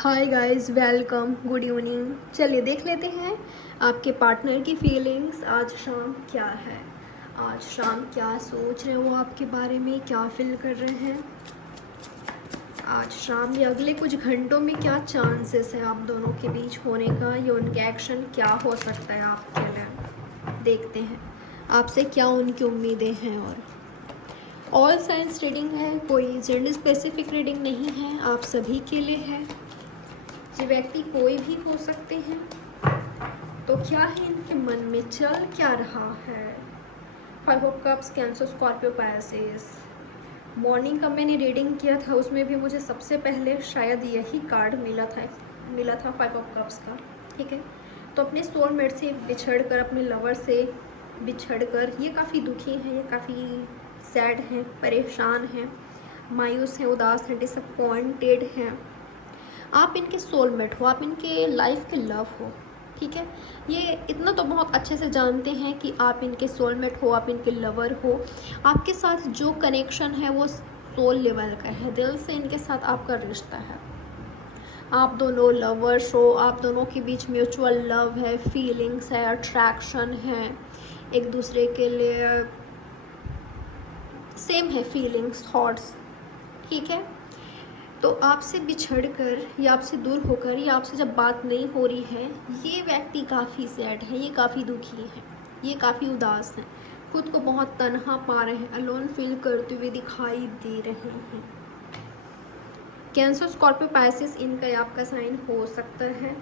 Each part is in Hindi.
Hi guys, welcome, good evening. चलिए देख लेते हैं आपके पार्टनर की फीलिंग्स आज शाम क्या है। आज शाम क्या सोच रहे हैं वो आपके बारे में, क्या फील कर रहे हैं आज शाम या अगले कुछ घंटों में, क्या चांसेस है आप दोनों के बीच होने का, या उनके एक्शन क्या हो सकता है आपके लिए। देखते हैं आपसे क्या उनकी उम्मीदें हैं। और ऑल साइंस रीडिंग है, कोई जेंडर स्पेसिफिक रीडिंग नहीं है, आप सभी के लिए है। ये व्यक्ति कोई भी हो सकते हैं। तो क्या है इनके मन में, चल क्या रहा है। 5 of cups, cancer, Scorpio, Pisces. Morning का मैंने रीडिंग किया था, उसमें भी मुझे सबसे पहले शायद यही कार्ड मिला था 5 ऑफ कप्स का। ठीक है, तो अपने सोलमेट से बिछड़ कर, अपने लवर से बिछड़ कर ये काफ़ी दुखी हैं, ये काफ़ी सैड हैं, परेशान हैं, मायूस हैं, उदास हैं, डिसअपॉइंटेड हैं। आप इनके सोलमेट हो, आप इनके लाइफ के लव हो। ठीक है, ये इतना तो बहुत अच्छे से जानते हैं कि आप इनके सोलमेट हो, आप इनके लवर हो। आपके साथ जो कनेक्शन है वो सोल लेवल का है, दिल से इनके साथ आपका रिश्ता है। आप दोनों लवर्स हो, आप दोनों के बीच म्यूचुअल लव है, फीलिंग्स है, अट्रैक्शन है, एक दूसरे के लिए सेम है फीलिंग्स, थॉट्स। ठीक है, तो आपसे बिछड़कर या आपसे दूर होकर या आपसे जब बात नहीं हो रही है, ये व्यक्ति काफ़ी सैड है, ये काफ़ी दुखी है, ये काफ़ी उदास है, खुद को बहुत तन्हा पा रहे हैं, अलोन फील करते हुए दिखाई दे रहे हैं। कैंसर, स्कॉर्पियो, पाइसेस इनका या आपका साइन हो सकता है।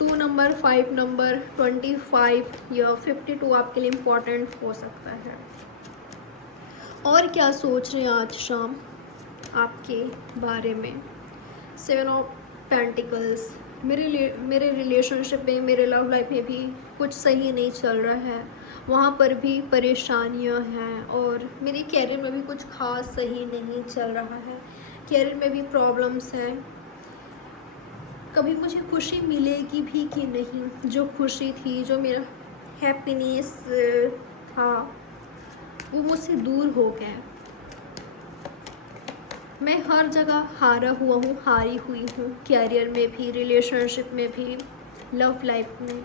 2 नंबर, 5 नंबर, 25 या 52 आपके लिए इम्पोर्टेंट हो सकता है। और क्या सोच रहे हैं आज शाम आपके बारे में। 7 ऑफ पेंटिकल्स, मेरे रिलेशनशिप में, मेरे लव लाइफ में भी कुछ सही नहीं चल रहा है, वहाँ पर भी परेशानियाँ हैं, और मेरे कैरियर में भी कुछ खास सही नहीं चल रहा है, कैरियर में भी प्रॉब्लम्स हैं। कभी मुझे खुशी मिलेगी भी कि नहीं, जो खुशी थी, जो मेरा हैप्पीनेस था, वो मुझसे दूर हो गया। मैं हर जगह हारा हुआ हूँ, हारी हुई हूँ, कैरियर में भी, रिलेशनशिप में भी, लव लाइफ में,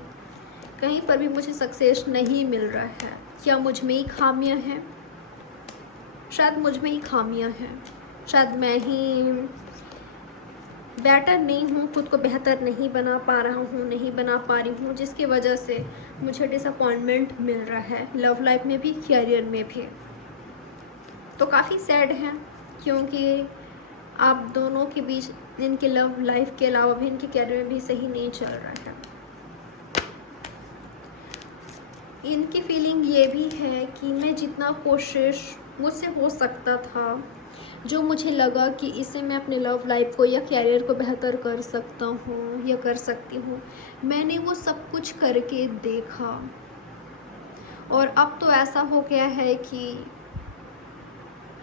कहीं पर भी मुझे सक्सेस नहीं मिल रहा है। क्या मुझ में ही खामियां हैं? शायद मुझ में ही खामियां हैं, शायद मैं ही बेटर नहीं हूँ, खुद को बेहतर नहीं बना पा रहा हूँ, नहीं बना पा रही हूँ, जिसकी वजह से मुझे डिसअपॉइंटमेंट मिल रहा है, लव लाइफ में भी, कैरियर में भी। तो काफ़ी सैड है, क्योंकि आप दोनों के बीच इनके लव लाइफ के अलावा भी इनके कैरियर में भी सही नहीं चल रहा है। इनकी फीलिंग ये भी है कि मैं जितना कोशिश मुझसे हो सकता था, जो मुझे लगा कि इससे मैं अपने लव लाइफ को या कैरियर को बेहतर कर सकता हूँ या कर सकती हूँ, मैंने वो सब कुछ करके देखा, और अब तो ऐसा हो गया है कि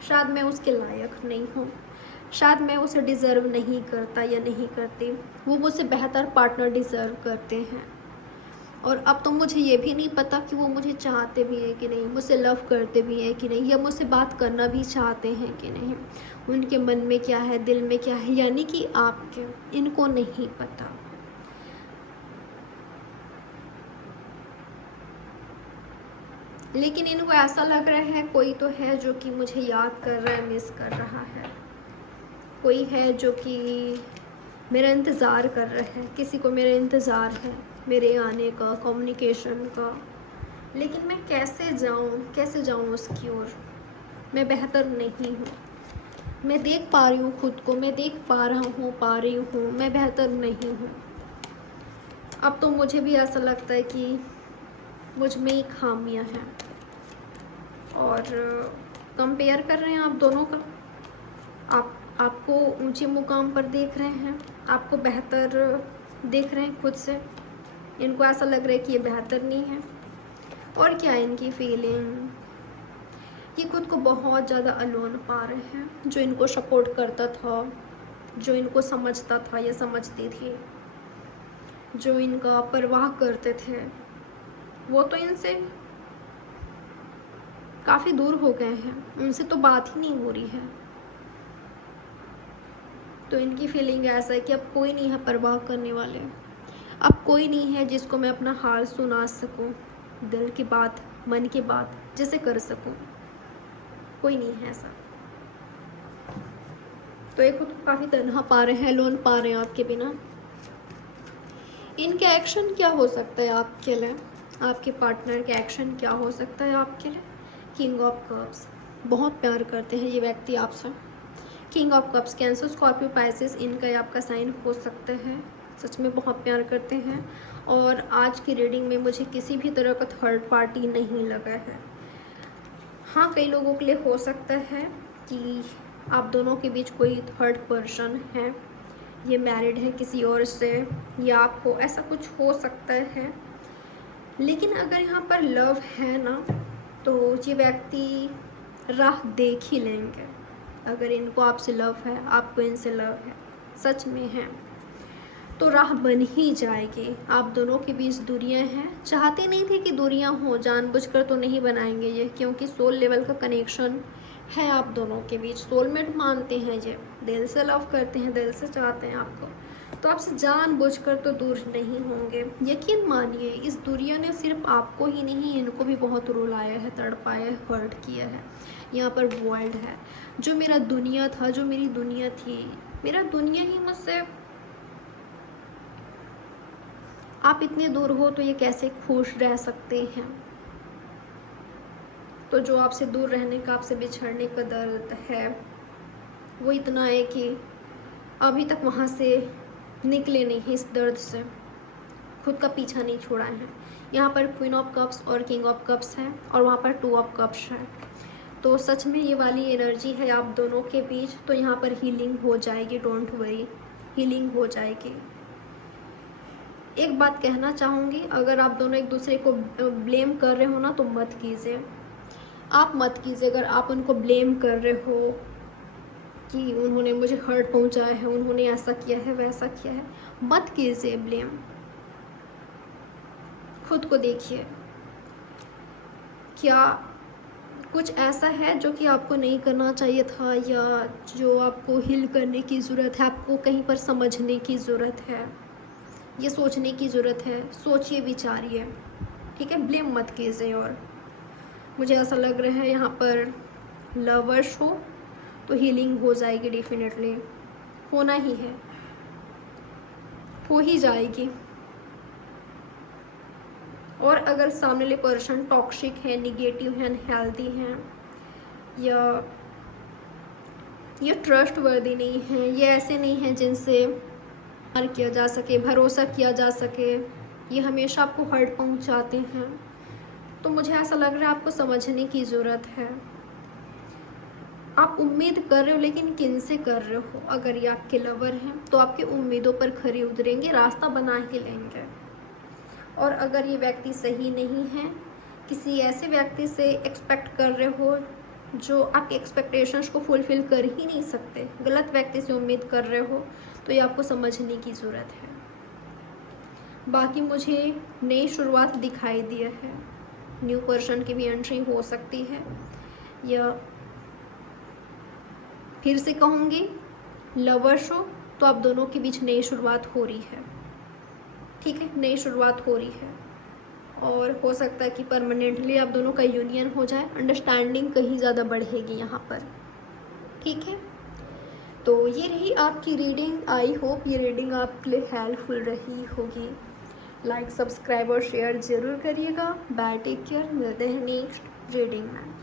शायद मैं उसके लायक नहीं हूँ, शायद मैं उसे डिज़र्व नहीं करता या नहीं करती, वो मुझसे बेहतर पार्टनर डिज़र्व करते हैं। और अब तो मुझे ये भी नहीं पता कि वो मुझे चाहते भी हैं कि नहीं, मुझसे लव करते भी हैं कि नहीं, या मुझसे बात करना भी चाहते हैं कि नहीं, उनके मन में क्या है, दिल में क्या है, यानी कि आपके, इनको नहीं पता। लेकिन इनको ऐसा लग रहा है कोई तो है जो कि मुझे याद कर रहा है, मिस कर रहा है, कोई है जो कि मेरा इंतज़ार कर रहा है, किसी को मेरा इंतज़ार है, मेरे आने का, कम्युनिकेशन का। लेकिन मैं कैसे जाऊँ उसकी ओर। मैं बेहतर नहीं हूँ, मैं देख पा रही हूँ खुद को, मैं देख पा रही हूँ, मैं बेहतर नहीं हूँ। अब तो मुझे भी ऐसा लगता है कि मुझ में ही खामियाँ हैं, और कंपेयर कर रहे हैं आप दोनों का। आपको ऊंचे मुकाम पर देख रहे हैं, आपको बेहतर देख रहे हैं खुद से, इनको ऐसा लग रहा है कि ये बेहतर नहीं है। और क्या है इनकी फीलिंग, ये खुद को बहुत ज़्यादा अलोन पा रहे हैं। जो इनको सपोर्ट करता था, जो इनको समझता था या समझती थी, जो इनका परवाह करते थे, वो तो इनसे काफ़ी दूर हो गए हैं, उनसे तो बात ही नहीं हो रही है। तो इनकी फीलिंग ऐसा है कि अब कोई नहीं है परवाह करने वाले, अब कोई नहीं है जिसको मैं अपना हाल सुना सकूं, दिल की बात, मन की बात जिसे कर सकूं, कोई नहीं है ऐसा। तो ये खुद को काफ़ी तन्हा पा रहे हैं, लोन पा रहे हैं आपके बिना। इनके एक्शन क्या हो सकता है आपके लिए, आपके पार्टनर के एक्शन क्या हो सकता है आपके लिए। किंग ऑफ कप्स, बहुत प्यार करते हैं ये व्यक्ति आपसे। King of cups, cancer, Scorpio, Pisces, इनका या आपका साइन हो सकता है। सच में बहुत प्यार करते हैं। और आज की रीडिंग में मुझे किसी भी तरह का थर्ड पार्टी नहीं लगा है। हाँ, कई लोगों के लिए हो सकता है कि आप दोनों के बीच कोई थर्ड पर्सन है, ये मैरिड है किसी और से, या आप हो, ऐसा कुछ हो सकता है। लेकिन अगर यहाँ पर लव है ना, तो ये व्यक्ति राह देख ही लेंगे। अगर इनको आपसे लव है, आपको इनसे लव है, सच में है, तो राह बन ही जाएगी। आप दोनों के बीच दूरियां हैं, चाहते नहीं थे कि दूरियां हो, जानबूझकर तो नहीं बनाएंगे ये, क्योंकि सोल लेवल का कनेक्शन है आप दोनों के बीच। सोलमेट मानते हैं ये, दिल से लव करते हैं, दिल से चाहते हैं आपको, तो आपसे जानबूझकर तो दूर नहीं होंगे। यकीन मानिए, इस दुनिया ने सिर्फ आपको ही नहीं, इनको भी बहुत रुलाया है, तड़पाया है, हर्ट किया है। यहाँ पर वर्ल्ड है, जो मेरा दुनिया था, जो मेरी दुनिया थी, मेरा दुनिया ही मुझसे, आप इतने दूर हो तो ये कैसे खुश रह सकते हैं। तो जो आपसे दूर रहने का, आपसे बिछड़ने का दर्द है, वो इतना है कि अभी तक वहाँ से निकले नहीं, इस दर्द से खुद का पीछा नहीं छोड़ा है। यहाँ पर क्वीन ऑफ कप्स और किंग ऑफ कप्स है, और वहाँ पर 2 ऑफ कप्स है। तो सच में ये वाली एनर्जी है आप दोनों के बीच। तो यहाँ पर हीलिंग हो जाएगी, डोंट वरी, हीलिंग हो जाएगी। एक बात कहना चाहूँगी, अगर आप दोनों एक दूसरे को ब्लेम कर रहे हो ना, तो मत कीजिए, आप मत कीजिए। अगर आप उनको ब्लेम कर रहे हो कि उन्होंने मुझे हर्ट पहुंचाया है, उन्होंने ऐसा किया है, वैसा किया है, मत कीजिए ब्लेम। खुद को देखिए, क्या कुछ ऐसा है जो कि आपको नहीं करना चाहिए था, या जो आपको हील करने की ज़रूरत है, आपको कहीं पर समझने की ज़रूरत है, ये सोचने की ज़रूरत है। सोचिए, विचारिए, ठीक है, ब्लेम मत कीजिए। और मुझे ऐसा लग रहा है यहाँ पर लवर्स हो तो हीलिंग हो जाएगी, डेफिनेटली होना ही है, हो ही जाएगी। और अगर सामने वाले पर्सन टॉक्सिक है, निगेटिव है, अनहेल्दी है, या ये ट्रस्ट वर्दी नहीं है, ये ऐसे नहीं है जिनसे प्यार किया जा सके, भरोसा किया जा सके, ये हमेशा आपको हर्ट पहुंचाते हैं, तो मुझे ऐसा लग रहा है आपको समझने की ज़रूरत है। आप उम्मीद कर रहे हो, लेकिन किन से कर रहे हो। अगर ये आपके लवर हैं तो आपकी उम्मीदों पर खरे उतरेंगे, रास्ता बना ही लेंगे। और अगर ये व्यक्ति सही नहीं है, किसी ऐसे व्यक्ति से एक्सपेक्ट कर रहे हो जो आपके एक्सपेक्टेशंस को फुलफ़िल कर ही नहीं सकते, गलत व्यक्ति से उम्मीद कर रहे हो, तो ये आपको समझने की ज़रूरत है। बाकी मुझे नई शुरुआत दिखाई दिया है, न्यू पर्सन की भी एंट्री हो सकती है, या फिर से कहूँगी, लवर्स हो तो आप दोनों के बीच नई शुरुआत हो रही है, ठीक है, नई शुरुआत हो रही है। और हो सकता है कि परमानेंटली आप दोनों का यूनियन हो जाए, अंडरस्टैंडिंग कहीं ज़्यादा बढ़ेगी यहाँ पर, ठीक है। तो ये रही आपकी रीडिंग। आई होप ये रीडिंग आपके लिए हेल्पफुल रही होगी। लाइक, सब्सक्राइब और शेयर ज़रूर करिएगा। बाय, टेक केयर, मिलते हैं नेक्स्ट रीडिंग में।